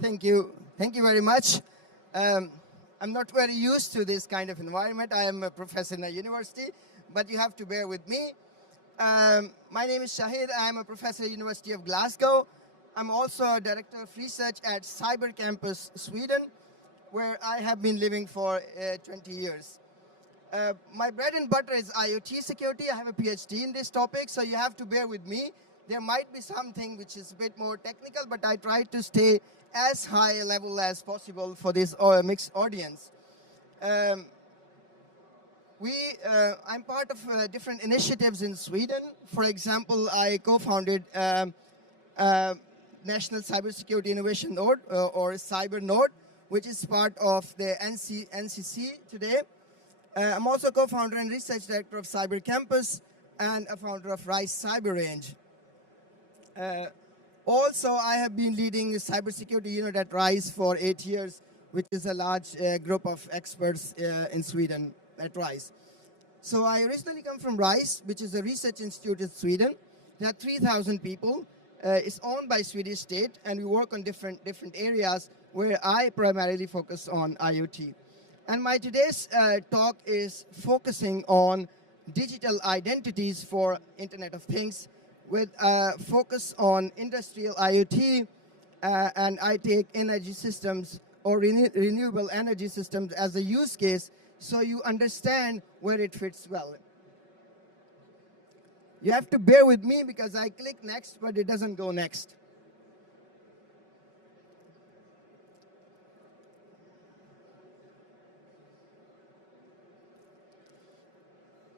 Thank you. Thank you very much. I'm not very used to this kind of environment. I am a professor in a university, but you have to bear with me. My name is Shahid. I am a professor at the University of Glasgow. I'm also a director of research at Cyber Campus, Sweden, where I have been living for 20 years. My bread and butter is IoT security. I have a PhD in this topic, so you have to bear with me. There might be something which is a bit more technical, but I try to stay as high a level as possible for this mixed audience. I'm part of different initiatives in Sweden. For example, I co-founded National Cybersecurity Innovation Node, or Cyber Node, which is part of the NCC today. I'm also co-founder and research director of Cyber Campus and a founder of RISE Cyber Range. Also, I have been leading the cybersecurity unit at RISE for 8 years, which is a large group of experts in Sweden at RISE. So I originally come from RISE, which is a research institute in Sweden. There are 3,000 people. It's owned by Swedish state, and we work on different areas where I primarily focus on IoT. And my today's talk is focusing on digital identities for Internet of Things, with a focus on industrial IoT, and I take energy systems or renewable energy systems as a use case, so you understand where it fits well. You have to bear with me because I click next, but it doesn't go next.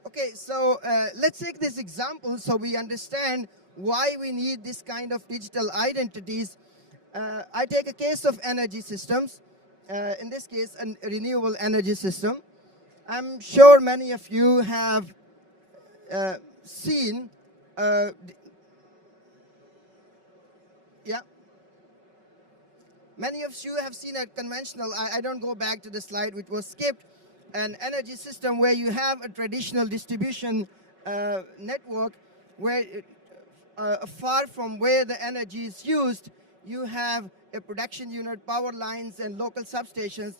Okay, so let's take this example so we understand why we need this kind of digital identities. I take a case of energy systems, in this case, a renewable energy system. I'm sure many of you have seen, many of you have seen a conventional, I don't go back to the slide which was skipped, an energy system where you have a traditional distribution network where far from where the energy is used, you have a production unit, power lines, and local substations.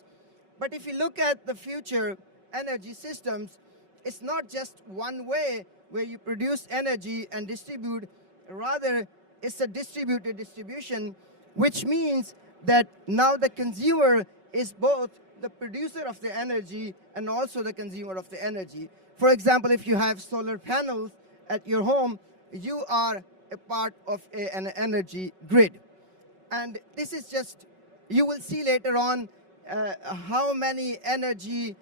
But if you look at the future energy systems, it's not just one way where you produce energy and distribute. Rather, it's a distributed distribution, which means that now the consumer is both the producer of the energy and also the consumer of the energy. For example, if you have solar panels at your home, you are a part of an energy grid. And this is just, you will see later on how many energy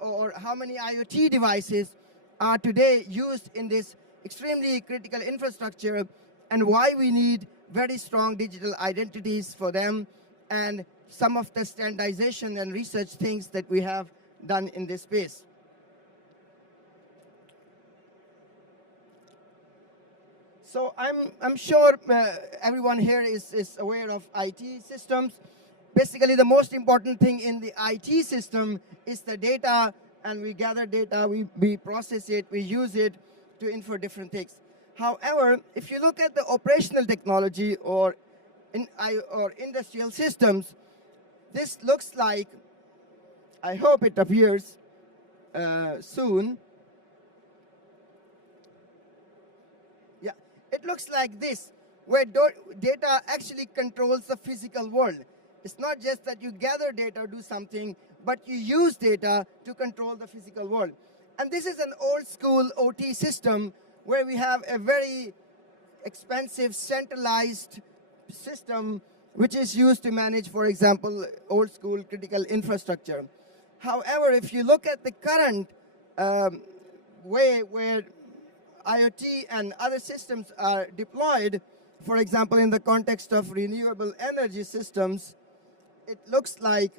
or how many IoT devices are today used in this extremely critical infrastructure, and why we need very strong digital identities for them, and some of the standardization and research things that we have done in this space. So I'm sure everyone here is aware of IT systems. Basically, the most important thing in the IT system is the data, and we gather data, we process it, we use it to infer different things. However, if you look at the operational technology or industrial systems, this looks like, I hope it appears soon. Yeah, it looks like this, where data actually controls the physical world. It's not just that you gather data or do something, but you use data to control the physical world. And this is an old school OT system where we have a very expensive centralized system which is used to manage, for example, old school critical infrastructure. However, if you look at the current way where IoT and other systems are deployed, for example, in the context of renewable energy systems, it looks like,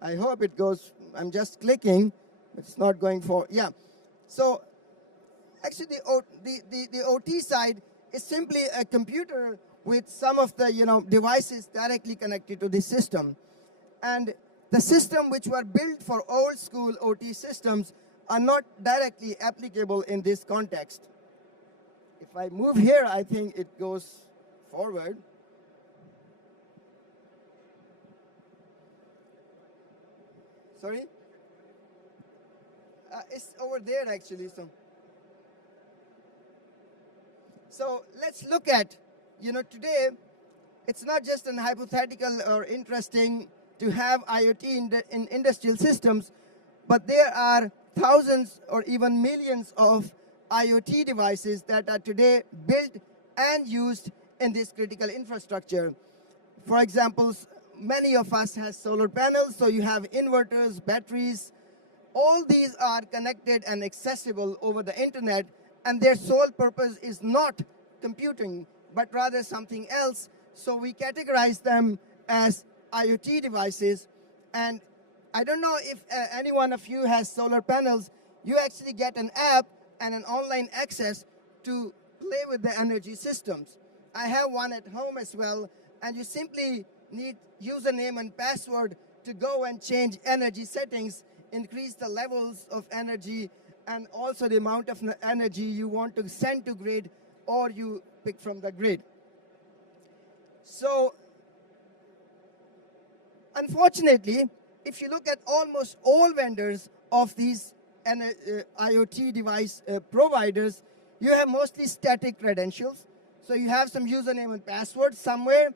I hope it goes, I'm just clicking, it's not going for, yeah. So actually the OT side is simply a computer with some of the devices directly connected to the system. And the system which were built for old school OT systems are not directly applicable in this context. If I move here, I think it goes forward. Sorry? It's over there actually. So let's look at, today it's not just an hypothetical or interesting to have IoT in industrial systems, but there are thousands or even millions of IoT devices that are today built and used in this critical infrastructure. For example, many of us have solar panels, so you have inverters, batteries. All these are connected and accessible over the internet, and their sole purpose is not computing, but rather something else. So we categorize them as IoT devices. And I don't know if any one of you has solar panels. You actually get an app and an online access to play with the energy systems. I have one at home as well, and you simply need username and password to go and change energy settings, increase the levels of energy, and also the amount of energy you want to send to grid or you pick from the grid. So, unfortunately, if you look at almost all vendors of these IoT device providers, you have mostly static credentials. So you have some username and password somewhere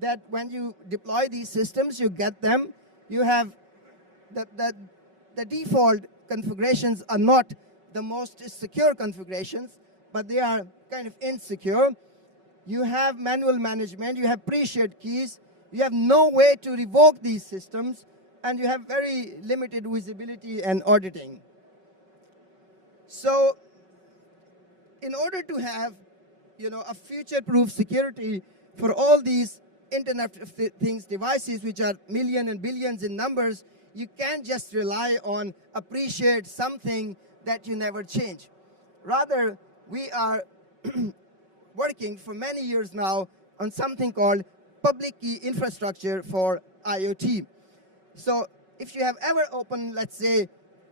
that when you deploy these systems, you get them. You have the default configurations are not the most secure configurations, but they are kind of insecure. You have manual management, you have pre-shared keys, you have no way to revoke these systems, and you have very limited visibility and auditing. So in order to have a future-proof security for all these Internet of Things devices, which are millions and billions in numbers, you can't just rely on a pre-shared something that you never change. Rather, we are working for many years now on something called public key infrastructure for IoT. So if you have ever opened, let's say,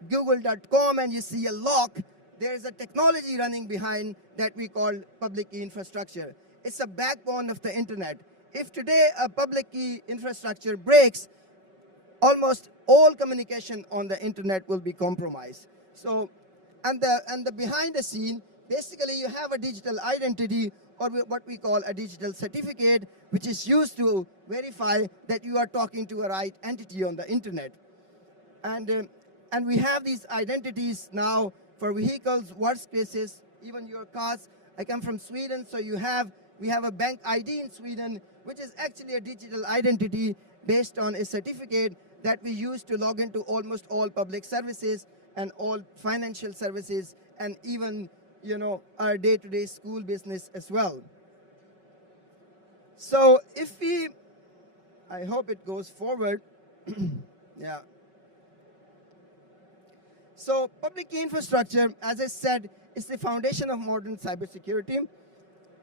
google.com and you see a lock, there is a technology running behind that we call public key infrastructure. It's a backbone of the internet. If today a public key infrastructure breaks, almost all communication on the internet will be compromised. So, and the behind the scene, basically you have a digital identity or what we call a digital certificate, which is used to verify that you are talking to a right entity on the internet. And we have these identities now for vehicles, workspaces, even your cars. I come from Sweden, so we have a bank ID in Sweden, which is actually a digital identity based on a certificate that we use to log into almost all public services and all financial services, and even our day-to-day school business as well. So if I hope it goes forward. Yeah. So public key infrastructure, as I said, is the foundation of modern cybersecurity.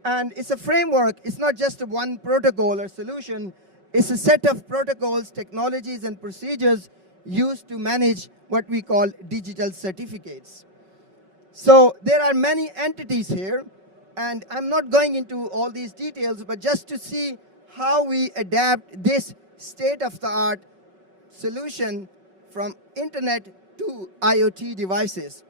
And it's a framework. It's not just one protocol or solution. It's a set of protocols, technologies, and procedures used to manage what we call digital certificates. So there are many entities here, and I'm not going into all these details, but just to see how we adapt this state-of-the-art solution from internet to IoT devices.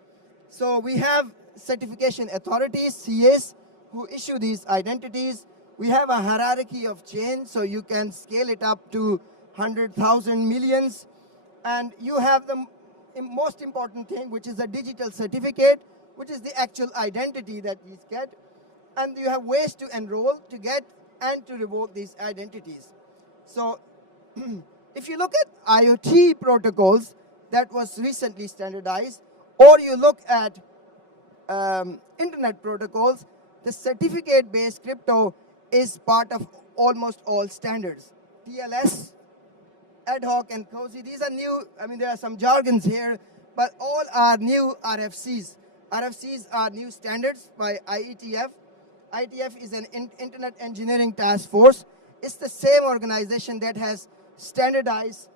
So we have certification authorities, CAs, who issue these identities. We have a hierarchy of chains, so you can scale it up to 100,000 millions. And you have the most important thing, which is a digital certificate, which is the actual identity that these get. And you have ways to enroll, to get, and to revoke these identities. So if you look at IoT protocols that was recently standardized, or you look at internet protocols, the certificate-based crypto is part of almost all standards. TLS, ad hoc, and cozy, these are new. I mean, there are some jargons here, but all are new RFCs. RFCs are new standards by IETF. IETF is an Internet Engineering Task Force. It's the same organization that has standardized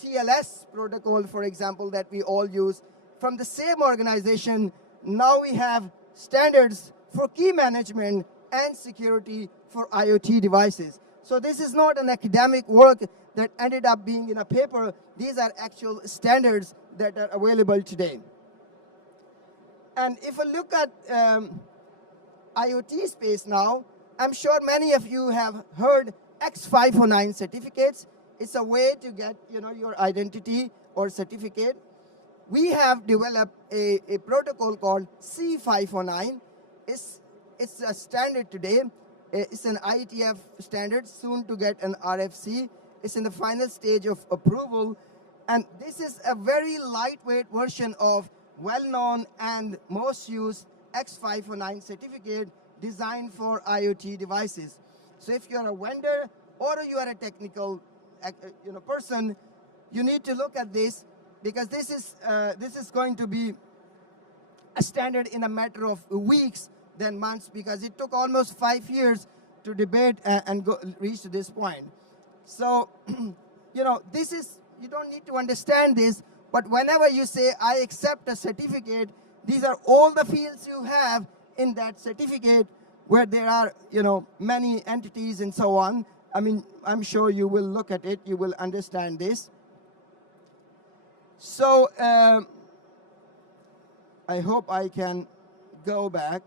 TLS protocol, for example, that we all use. From the same organization, now we have standards for key management and security for IoT devices. So this is not an academic work that ended up being in a paper. These are actual standards that are available today. And if we look at IoT space now, I'm sure many of you have heard X509 certificates. It's a way to get your identity or certificate. We have developed a protocol called C509. It's a standard today. It's an IETF standard, soon to get an RFC. It's in the final stage of approval. And this is a very lightweight version of well-known and most used X509 certificate designed for IoT devices. So if you're a vendor or you are a technical person, you need to look at this, because this is going to be a standard in a matter of weeks than months, because it took almost 5 years to debate and reach to this point. So, this is, you don't need to understand this, but whenever you say, I accept a certificate, these are all the fields you have in that certificate where there are, many entities and so on. I mean, I'm sure you will look at it, you will understand this. So, I hope I can go back.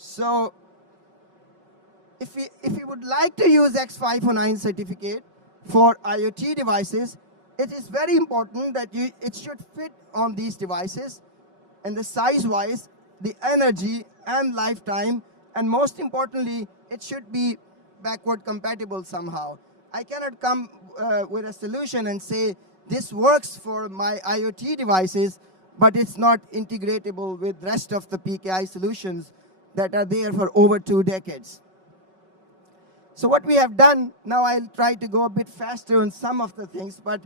So, if we would like to use X509 certificate for IoT devices, it is very important that it should fit on these devices, and the size-wise, the energy and lifetime, and most importantly, it should be backward compatible somehow. I cannot come with a solution and say, this works for my IoT devices, but it's not integratable with the rest of the PKI solutions that are there for over 2 decades. So what we have done, now I'll try to go a bit faster on some of the things, but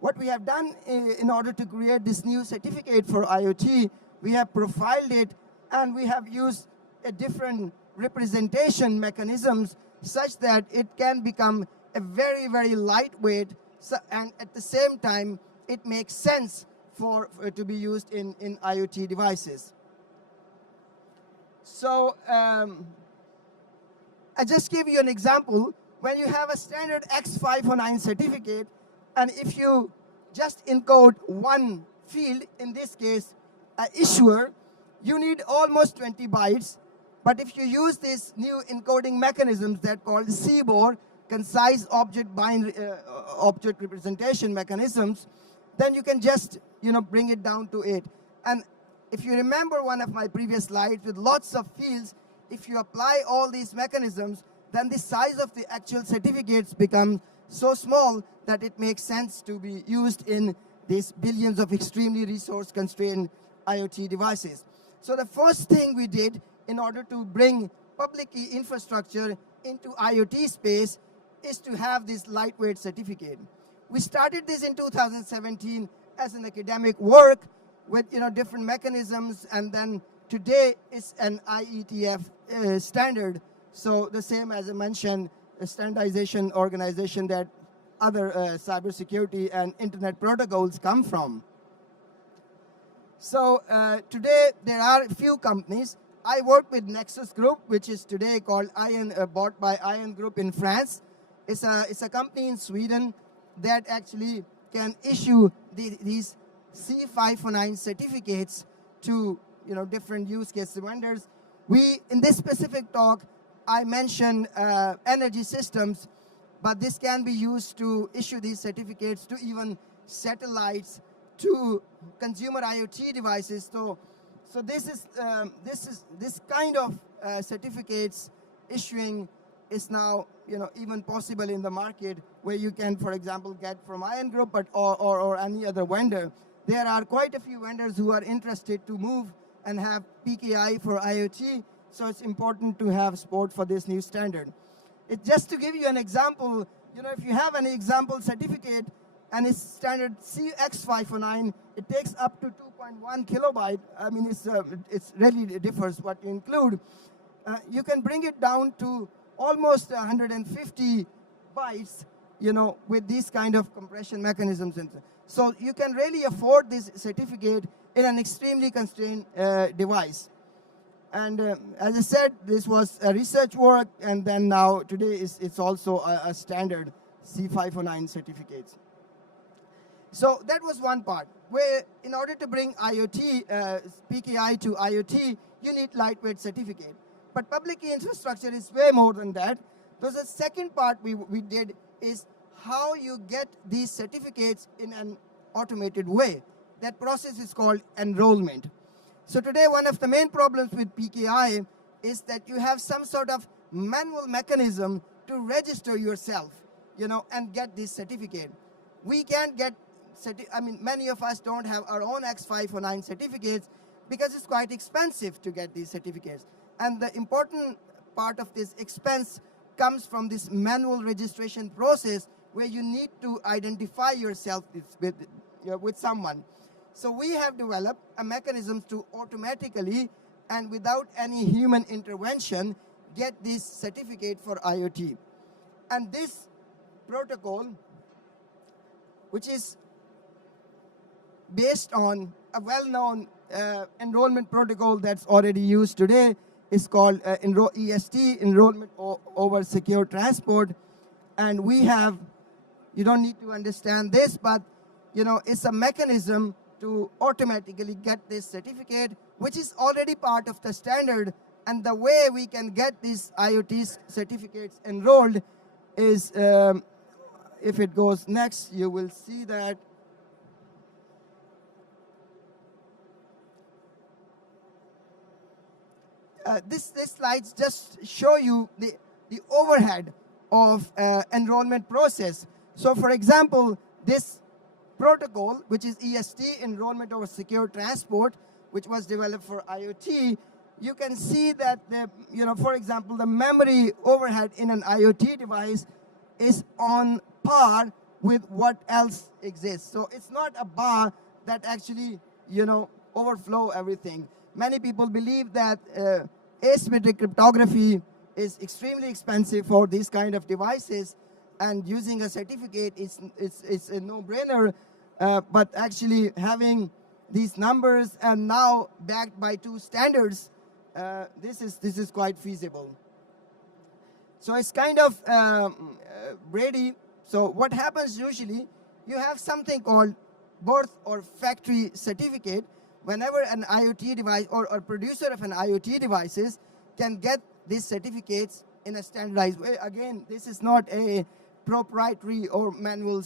what we have done in order to create this new certificate for IoT, we have profiled it, and we have used a different representation mechanisms such that it can become a very, very lightweight, and at the same time, it makes sense for to be used in IoT devices. So I just give you an example. When you have a standard X509 certificate, and if you just encode one field, in this case, issuer, you need almost 20 bytes. But if you use these new encoding mechanisms that are called CBOR, concise object representation mechanisms, then you can just bring it down to 8. And if you remember one of my previous slides with lots of fields, if you apply all these mechanisms, then the size of the actual certificates become so small that it makes sense to be used in these billions of extremely resource-constrained IoT devices. So the first thing we did in order to bring public key infrastructure into IoT space is to have this lightweight certificate. We started this in 2017 as an academic work with different mechanisms, and then today it's an IETF standard. So the same as I mentioned, a standardization organization that other cybersecurity and internet protocols come from. So today there are a few companies. I work with Nexus Group, which is today called bought by ION Group in France. It's a company in Sweden that actually can issue these C509 certificates to different use case vendors. In this specific talk, I mentioned energy systems, but this can be used to issue these certificates to even satellites, to consumer IoT devices. So this kind of certificates issuing is now even possible in the market, where you can, for example, get from ION Group, but or any other vendor. There are quite a few vendors who are interested to move and have PKI for IoT, so it's important to have support for this new standard. Just to give you an example, if you have an example certificate and it's standard CX509, it takes up to 2.1 kilobyte. I mean, it's really differs what you include. You can bring it down to almost 150 bytes, with these kind of compression mechanisms. So you can really afford this certificate in an extremely constrained device. And as I said, this was a research work, and then now today it's also a standard C509 certificates. So that was one part, where in order to bring IoT, PKI to IoT, you need lightweight certificate. But public key infrastructure is way more than that. So the second part we did is how you get these certificates in an automated way. That process is called enrollment. So today, one of the main problems with PKI is that you have some sort of manual mechanism to register yourself, and get this certificate. We can't get, many of us don't have our own X509 certificates because it's quite expensive to get these certificates. And the important part of this expense comes from this manual registration process where you need to identify yourself with someone. So we have developed a mechanism to automatically and without any human intervention get this certificate for IoT. And this protocol, which is based on a well-known enrollment protocol that's already used today, is called EST, Enrollment over Secure Transport. And we have, you don't need to understand this, but it's a mechanism to automatically get this certificate, which is already part of the standard. And the way we can get these IoT certificates enrolled is, if it goes next, you will see that. This slides just show you the overhead of enrollment process. So for example, this protocol, which is EST, Enrollment over Secure Transport, which was developed for IoT, you can see that, for example, the memory overhead in an IoT device is on par with what else exists. So it's not a bar that actually, overflow everything. Many people believe that asymmetric cryptography is extremely expensive for these kind of devices, and using a certificate is a no-brainer. But actually having these numbers and now backed by 2 standards, this is quite feasible. So it's kind of Brady. So what happens usually, you have something called birth or factory certificate. Whenever an IoT device or a producer of an IoT devices can get these certificates in a standardized way. Again, this is not a proprietary or manual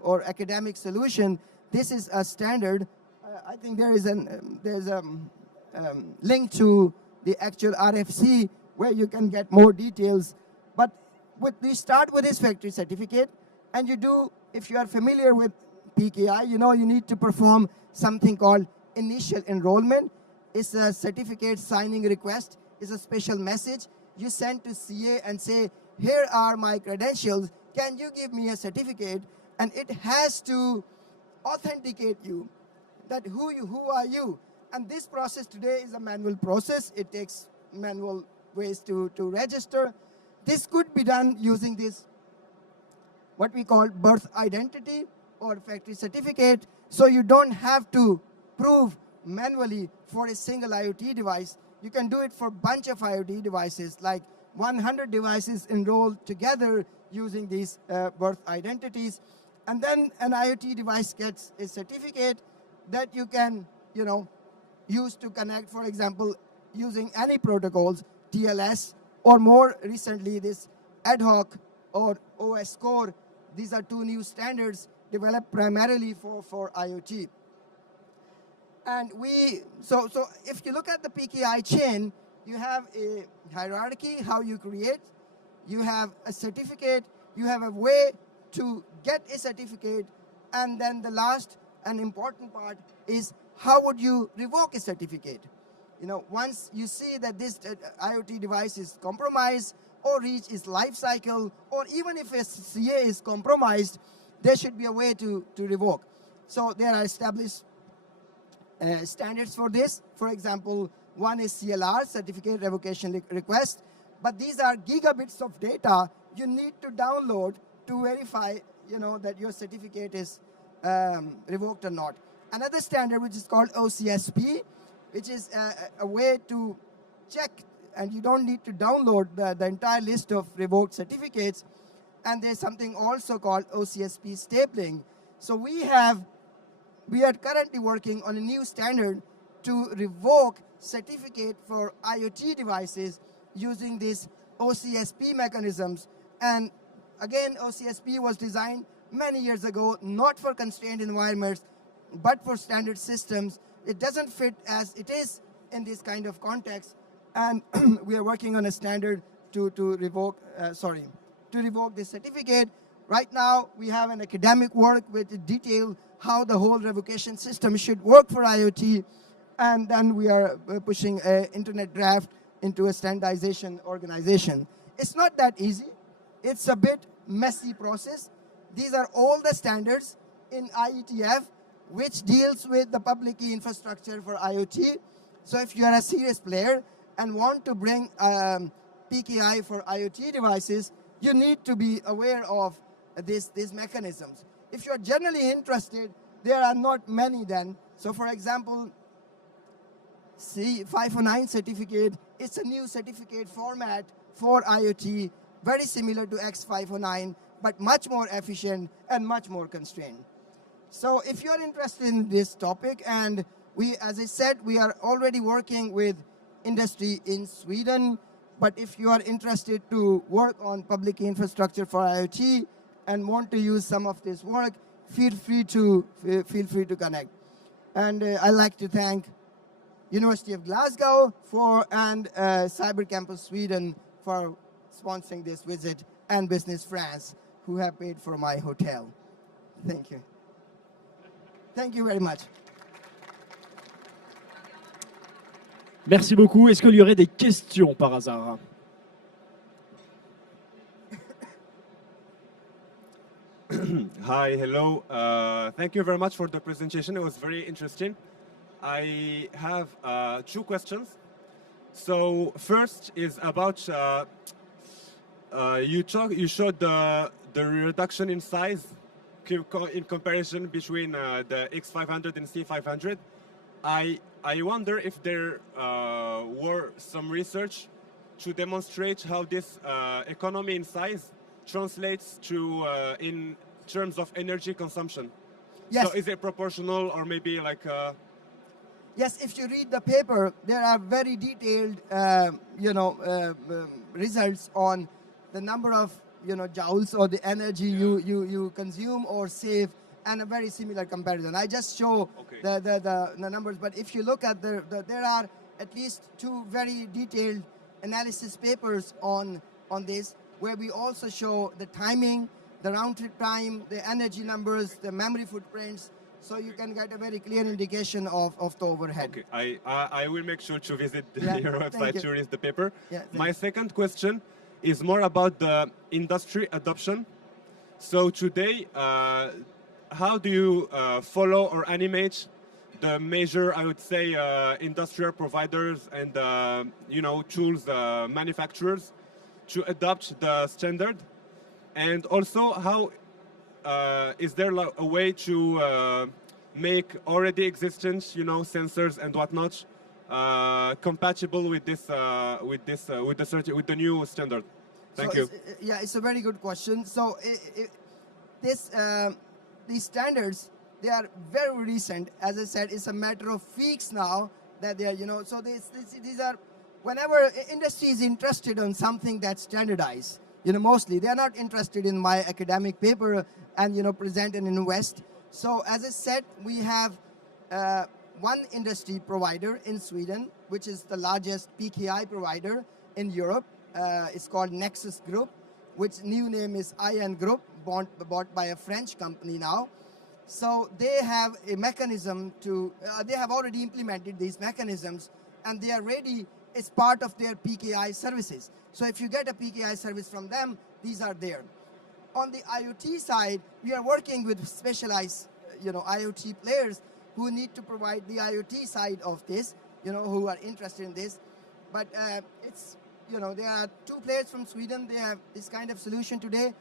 or academic solution. This is a standard. I think there's a link to the actual RFC where you can get more details. But we start with this factory certificate, and you do, if you are familiar with PKI, you need to perform something called initial enrollment. It's a certificate signing request. It's a special message you send to CA and say, here are my credentials, can you give me a certificate? And it has to authenticate you, that who are you? And this process today is a manual process. It takes manual ways to register. This could be done using this, what we call birth identity or factory certificate. So you don't have to prove manually for a single IoT device. You can do it for a bunch of IoT devices, like 100 devices enrolled together using these birth identities. And then an IoT device gets a certificate that you can, use to connect, for example, using any protocols, TLS, or more recently, this ad hoc or OS core. These are 2 new standards developed primarily for IoT. And so if you look at the PKI chain, you have a hierarchy, how you create. You have a certificate. You have a way to get a certificate. And then the last and important part is how would you revoke a certificate? Once you see that this IoT device is compromised or reach its life cycle, or even if a CA is compromised, there should be a way to revoke. So there are established standards for this. For example, one is CLR, Certificate Revocation Request. But these are gigabits of data you need to download to verify, that your certificate is revoked or not. Another standard, which is called OCSP, which is a way to check, and you don't need to download the entire list of revoked certificates. And there's something also called OCSP stapling. So we are currently working on a new standard to revoke certificate for IoT devices using these OCSP mechanisms. And again, OCSP was designed many years ago, not for constrained environments, but for standard systems. It doesn't fit as it is in this kind of context. And we are working on a standard to revoke this certificate. Right now, we have an academic work with detail how the whole revocation system should work for IoT. And then we are pushing an internet draft into a standardization organization. It's not that easy. It's a bit messy process. These are all the standards in IETF, which deals with the public key infrastructure for IoT. So if you are a serious player and want to bring PKI for IoT devices, you need to be aware of these mechanisms. If you're generally interested, there are not many then. So for example, C509 certificate, it's a new certificate format for IoT, very similar to X509, but much more efficient and much more constrained. So if you're interested in this topic, and we, as I said, we are already working with industry in Sweden, but if you are interested to work on public infrastructure for IoT and want to use some of this work, feel free to connect. And I'd like to thank University of Glasgow and Cyber Campus Sweden for sponsoring this visit, and Business France, who have paid for my hotel. Thank you. Thank you very much. Merci beaucoup. Est-ce qu'il y aurait des questions par hasard? Hi, hello. Thank you very much for the presentation. It was very interesting. I have 2 questions. So first is about you showed the reduction in size in comparison between the X500 and C500. I wonder if there were some research to demonstrate how this economy in size translates to in terms of energy consumption. Yes. So is it proportional, or maybe like? Yes, if you read the paper, there are very detailed, results on the number of, joules or the energy you consume or save, and a very similar comparison. I just show the numbers, but if you look at there are at least 2 very detailed analysis papers on this, where we also show the timing, the round trip time, the energy numbers, the memory footprints, so you can get a very clear indication of the overhead. Okay, I will make sure to visit your Thank website you. to read the paper. Yeah, My second question is more about the industry adoption. So today, how do you follow or animate the major, I would say, industrial providers and tools manufacturers to adopt the standard? And also, how is there a way to make already existent, sensors and whatnot compatible with the new standard? Thank you. It's a very good question. So these standards, they are very recent. As I said, it's a matter of weeks now that they are, so these are, whenever industry is interested on something that's standardized, mostly they're not interested in my academic paper and, present and invest. So as I said, we have one industry provider in Sweden, which is the largest PKI provider in Europe. It's called Nexus Group, which new name is IN Group, bought by a French company now. So they have a mechanism they have already implemented these mechanisms, and they are ready as part of their PKI services. So if you get a PKI service from them, these are there. On the IoT side, we are working with specialized, IoT players who need to provide the IoT side of this, who are interested in this. But it's, there are 2 players from Sweden. They have this kind of solution today,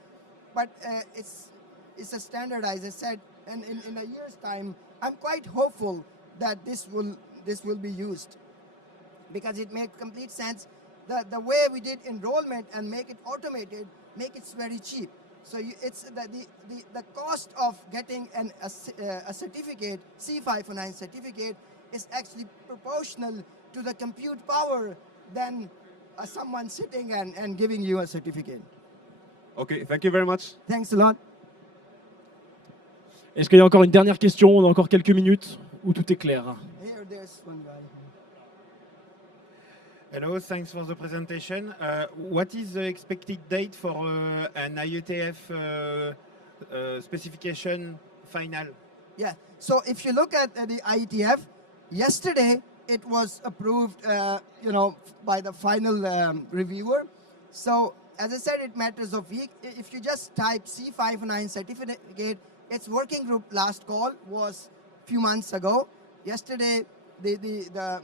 but it's a standard, as I said. And in a year's time, I'm quite hopeful that this this will be used, because it made complete sense. The way we did enrollment and make it automated, make it very cheap. So it's the cost of getting a certificate, C509 certificate, is actually proportional to the compute power than someone sitting and giving you a certificate. Okay, thank you very much. Thanks a lot. Est-ce qu'il y a encore une dernière question? On a encore quelques minutes ou tout est clair? Here, there's one guy. Hello, thanks for the presentation. What is the expected date for an IETF specification final? Yeah, so if you look at the IETF, yesterday it was approved, by the final reviewer. So as I said, it matters of week. If you just type C509 certificate, its working group last call was a few months ago. Yesterday, the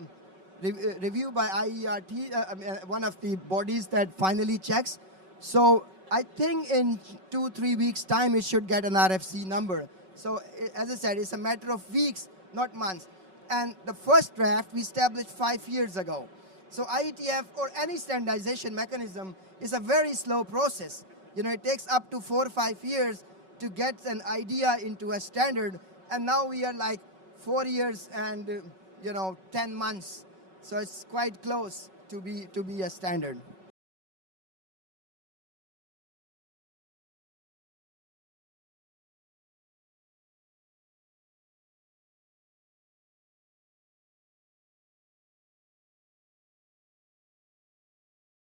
review by IERT, one of the bodies that finally checks. So I think in 2-3 weeks' time, it should get an RFC number. So as I said, it's a matter of weeks, not months. And the first draft we established 5 years ago. So IETF or any standardization mechanism is a very slow process. It takes up to 4 or 5 years to get an idea into a standard. And now we are like 4 years and 10 months. So it's quite close to be a standard.